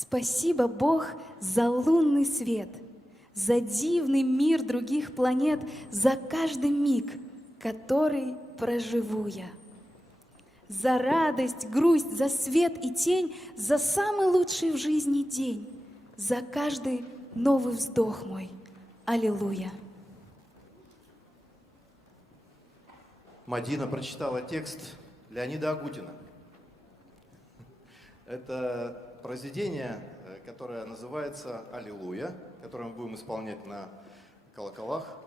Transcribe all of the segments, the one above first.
Спасибо, Бог, за лунный свет, за дивный мир других планет, за каждый миг, который проживу я. За радость, грусть, за свет и тень, за самый лучший в жизни день, за каждый новый вздох мой. Аллилуйя. Мадина прочитала текст Леонида Агутина. Это произведение, которое называется «Аллилуйя», которое мы будем исполнять на колоколах.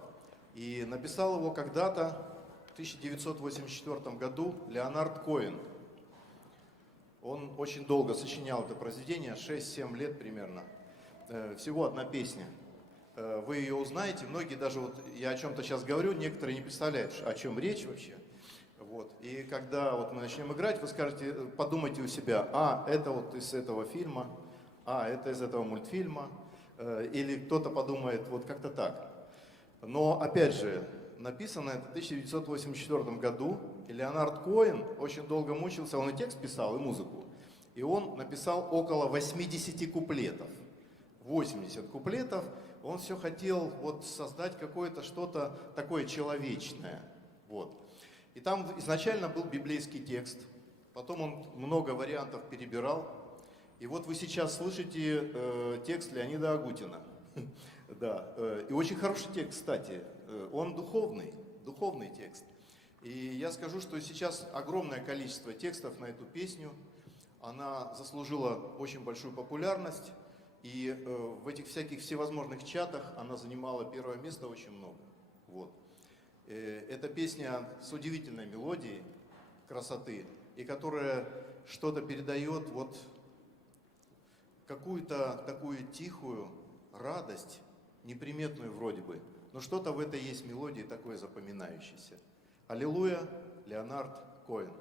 И написал его когда-то в 1984 году Леонард Коэн. Он очень долго сочинял это произведение, 6-7 лет примерно. Всего одна песня. Вы ее узнаете, многие даже, вот я о чем-то сейчас говорю, некоторые не представляют, о чем речь вообще. Вот. И когда вот мы начнем играть, вы скажете, подумайте у себя, это вот из этого фильма, это из этого мультфильма, или кто-то подумает вот как-то так. Но опять же, написано это в 1984 году, и Леонард Коэн очень долго мучился, он и текст писал, и музыку, и он написал около 80 куплетов. 80 куплетов, он все хотел вот создать какое-то что-то такое человечное. Вот. И там изначально был библейский текст, потом он много вариантов перебирал. И вот вы сейчас слышите текст Леонида Агутина. Да, и очень хороший текст, кстати. Он духовный текст. И я скажу, что сейчас огромное количество текстов на эту песню. Она заслужила очень большую популярность. И в этих всяких всевозможных чатах она занимала первое место очень много. Вот. Это песня с удивительной мелодией, красоты, и которая что-то передает, вот какую-то такую тихую радость, неприметную вроде бы, но что-то в этой есть мелодии такое запоминающееся. Аллилуйя, Леонард Коэн.